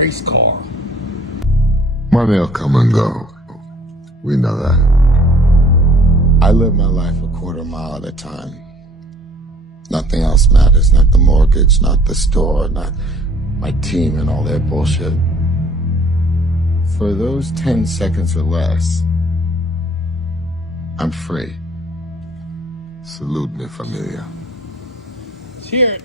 race car. Money'll come and go. We know that. I live my life a quarter mile at a time. Nothing else matters. Not the mortgage, not the store, not my team and all their bullshit. For those 10 seconds or less, I'm free. Salute me, familia. Cheer it.